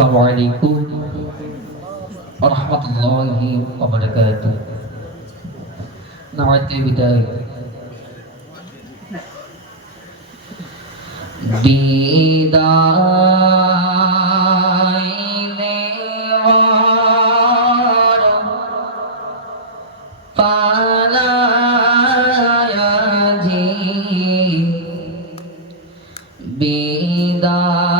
Assalamualaikum warahmatullahi wabarakatuh. Na'ati bidai bidai newar palayaji bidai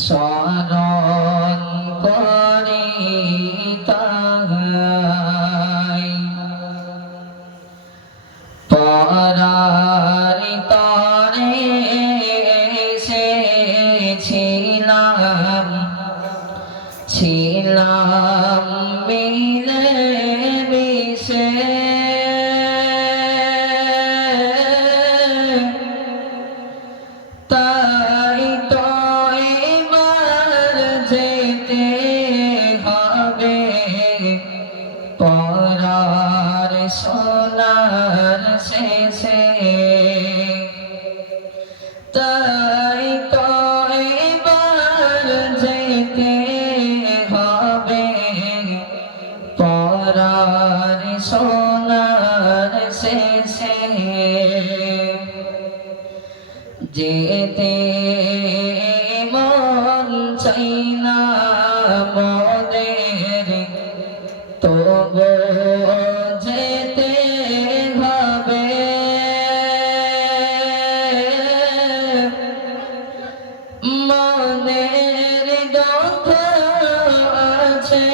স্মরণ করি তাহাই পরার তরে এসেছিলাম ছিলাম মিলে মিশে তাই তো এবার যেতে হবে পরার সোনার শেষে তাই তো এবার যেতে হবে পরার সোনার শেষে যেতে মন চাই না মোদের তবু যেতে হবে মনের দুঃখ আছে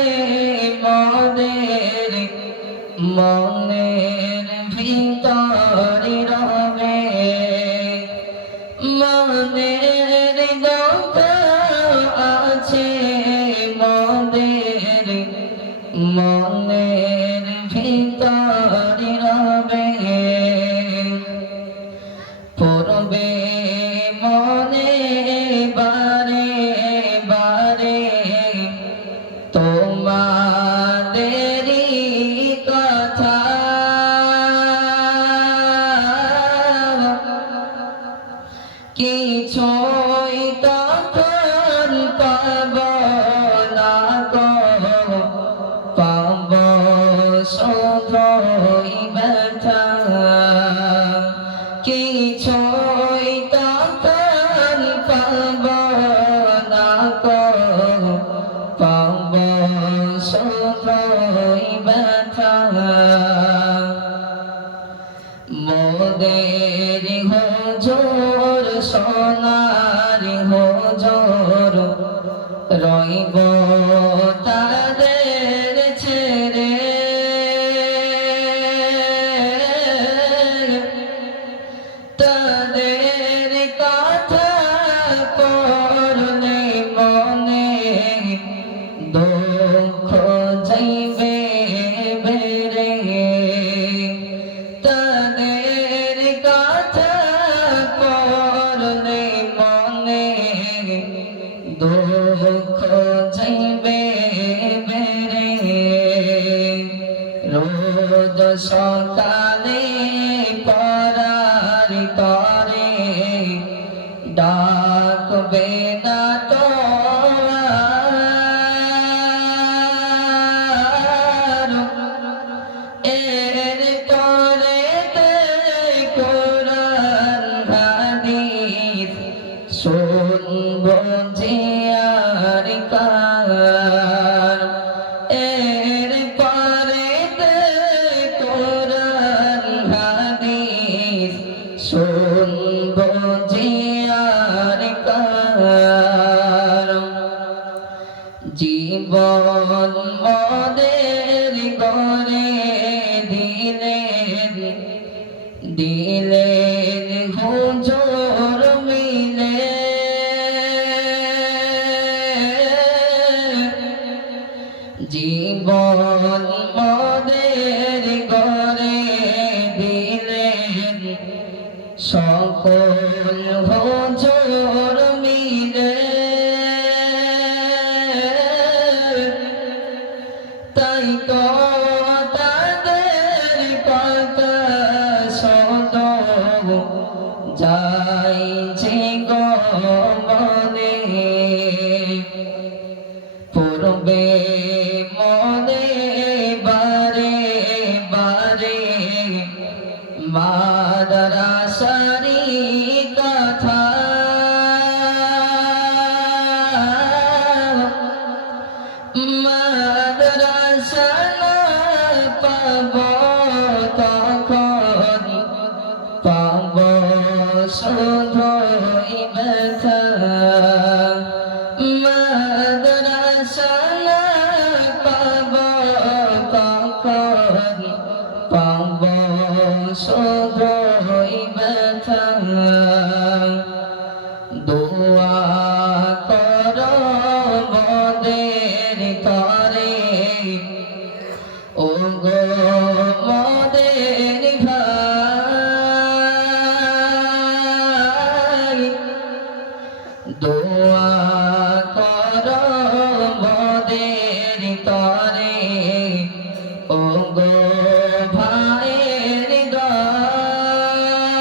মোদের মনের ভিতরে রবে মনের দুঃখ আছে মোদের মনের ভিতরে রবে পড়বে মনে বারে বারে তোমাদেরই কথা কিছুই তখন পাব না গো পাব শুধুই ব্যথা কিছুই তখন পাব না গো পাব শুধুই ব্যথা মোদের হুজুর সোনার হুজুর রইব তাদের ছেড়ে তাদের কথা পড়লে মনে দুঃখ যাইবে বেড়ে তাদের কথা পড়লে মনে দুঃখ যাইবে বেড়ে রোজ সকালে পরার তরে ডাকবে না তো এর পরে কোরআন হাদিস শুনব যে আর কার এর পরে কোরআন হাদিস শুনব যে আর কার জীবন মোদের গড়ে দিলেন দিলেন হুজুর মিলে জীবন মোদের গড়ে দিলেন সকল হুজুর মিলে তাই তো তাদের কথা শোনো যাই যে গমনে পূর্বে মনে বারে বারে মাদ্রাসারি কথা মাদ্রাসা না পাব তখন পাব শুধুই ব্যথা মাদ্রাসা না পাব তখন পাব শুধুই ব্যথা দোয়া করো মোদের তরে ও গো মোদের ভাই দোয়া করো মোদের তরে ও গো ভাইয়ের গান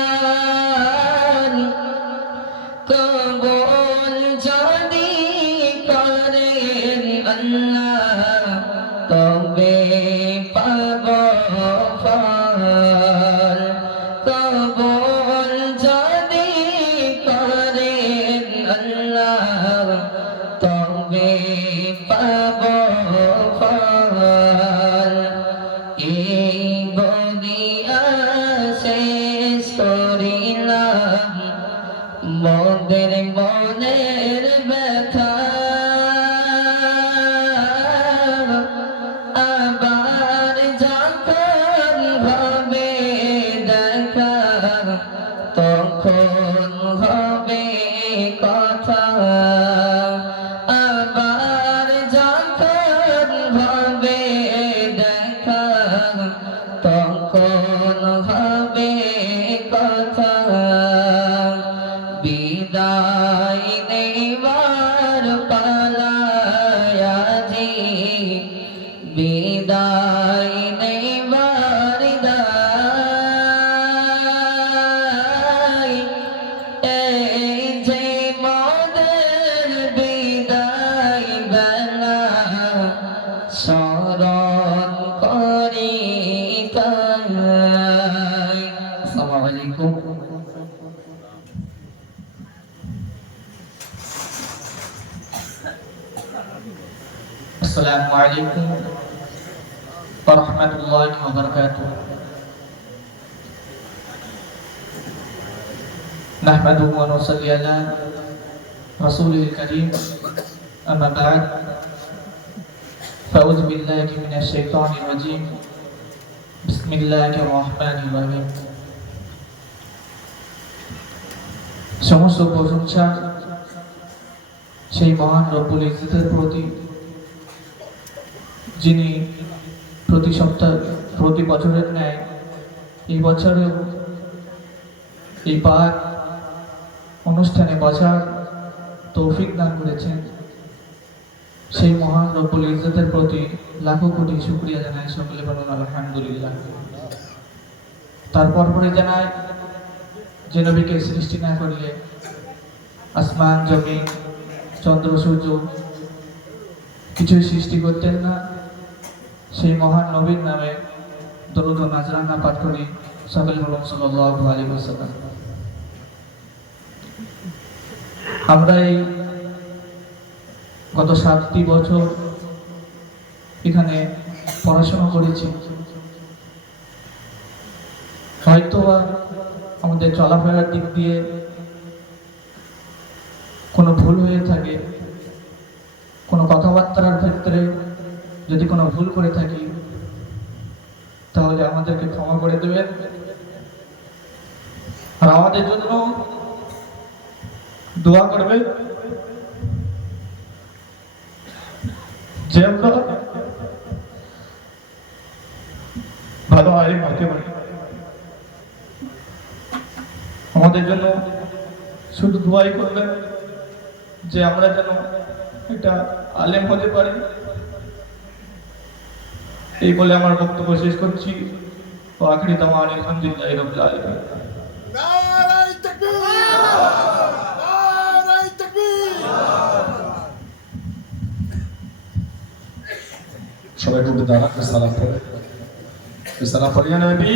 কবুল যদি করেন আল্লাহ তবে পাব ফল কবুল যদি করেন আল্লাহ তবে পাব ফল এই বলিয়া শেষ করিলাম মোদের মনের ব্যথা আবার যখন হবে দেখা তখন হবে কথা আবার যখন হবে দেখা তখন হবে কথা বিদায় নেবার পালায়াজি বিদায় নেবার দায় এই যে মোদের বিদায় বেলা স্মরণ করি তাই। আসসালামু আলাইকুম। السلام عليكم ورحمة الله وبركاته نحمده ونصلي على رسوله الكريم أما بعد فأعوذ بالله من الشيطان الرجيم بسم الله الرحمن الرحيم সমস্ত প্রশংসা সেই মহান রব্বুল ইজ্জতের প্রতি যিনি প্রতি সপ্তাহ প্রতি বছরের ন্যায় এই বছরেও এই পাক অনুষ্ঠানে বসার তৌফিক দান করেছেন সেই মহান রব্বুল ইজ্জতের প্রতি লাখো কোটি শুকরিয়া জানাই সকলে বলুন আলহামদুলিল্লাহ তারপর পরে জানাই যে নবীকে সৃষ্টি না করলে আসমান জমিন চন্দ্র সূর্য কিছুই সৃষ্টি করতেন না সেই মহান নবীর নামে দরুদ ও নাজরানা পাঠ করি সকলে বলুন সাল্লাল্লাহু আলাইহি ওয়াসাল্লাম আমরা এই গত 7টি বছর এখানে পড়াশোনা করেছি হয়তো আমাদের চলাফেরার দিক দিয়ে কোনো ভুল হয়ে থাকে কোনো কথাবার্তার ক্ষেত্রে যদি কোনো ভুল করে থাকি তাহলে আমাদেরকে ক্ষমা করে দেবেন আর আমাদের জন্য দোয়া করবেন যে আমরা ভালো আলিম হতে পারি আমাদের জন্য শুধু দোয়াই করবেন যে আমরা যেন একটা আলেম হতে পারি। এই বলে আমার বক্তব্য শেষ করছি। ও আখরি দাওয়ান আলহামদুলিল্লাহি রাব্বিল আলামিন। নারায়ে তাকবীর! নারায়ে তাকবীর! সবাই একটু দাঁড়ান, সালাম পড়ে। সালাম পড়িয়া নবী